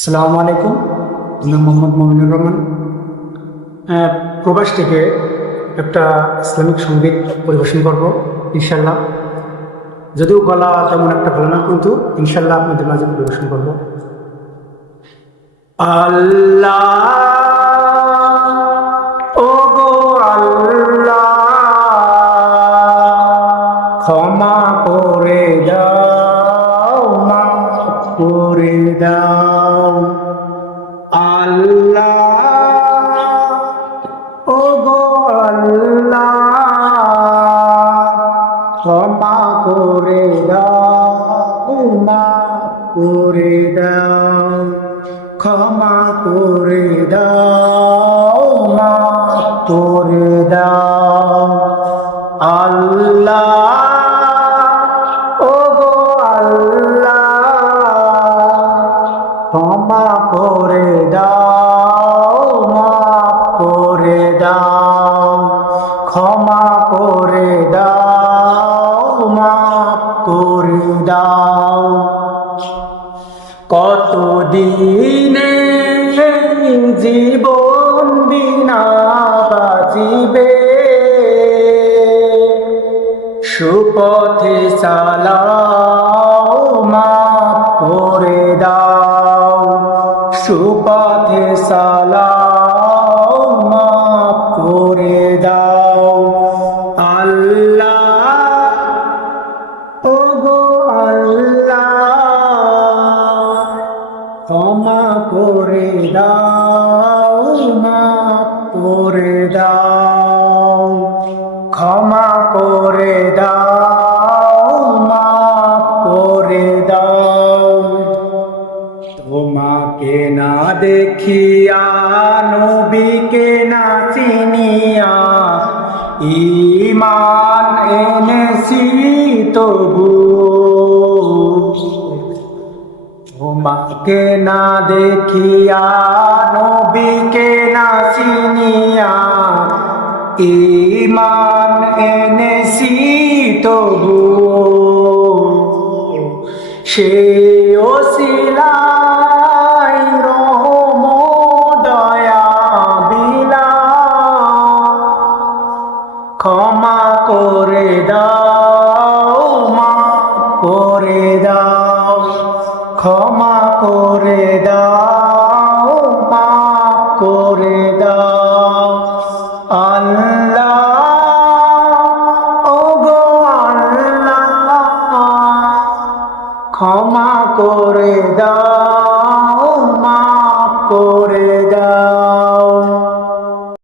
আসসালামু আলাইকুম। আমি মোহাম্মদ মমিনুর রহমান। প্রবাস থেকে একটা ইসলামিক সঙ্গীত পরিবেশন করব ইনশাল্লাহ। যদিও গলা তেমন একটা ভালো না, কিন্তু ইনশাল্লাহ আপনাদের মাঝে পরিবেশন করব। আল্লাহ, ও গো আল্লাহ, ক্ষমা করে দাও, মাফ করে দাও। আল্লাহ, ও গো আল্লাহ, ক্ষমা করে দাও, মাফ করে দাও। ক্ষমা করে দাও, মাফ করে দাও। আল্লাহ, ও গো আল্লাহ, ক্ষমা করে দাও, মাফ করে দাও। ক্ষমা করে দাও, মাফ করে দাও। কতদিনে জীবন বিনা বাজিবে, সুপথে চালাও, মাফ করে দাও। সুপথে চালাও, মাফ করে দাও। আল্লাহ, ও গো আল্লাহ, ক্ষমা করে দাও, মাফ করে দাও। ক্ষমা করে দাও, মাফ করে দাও। তোমাকে না দেখিয়া, নবীকে না চিনিয়া, ঈমান এনেছি তবু। তোমাকে না দেখিয়া, নবীকে না চিনিয়া, ঈমান এনেছি তবু। সে ওসিলায় রহম দয়া বিলা, ক্ষমা করে দাও, মাফ করে দাও। ক্ষমা করে দাও, মাফ করে দাও। আল্লাহ, ও গো আল্লাহ, ক্ষমা করে দাও, মাফ করে দাও।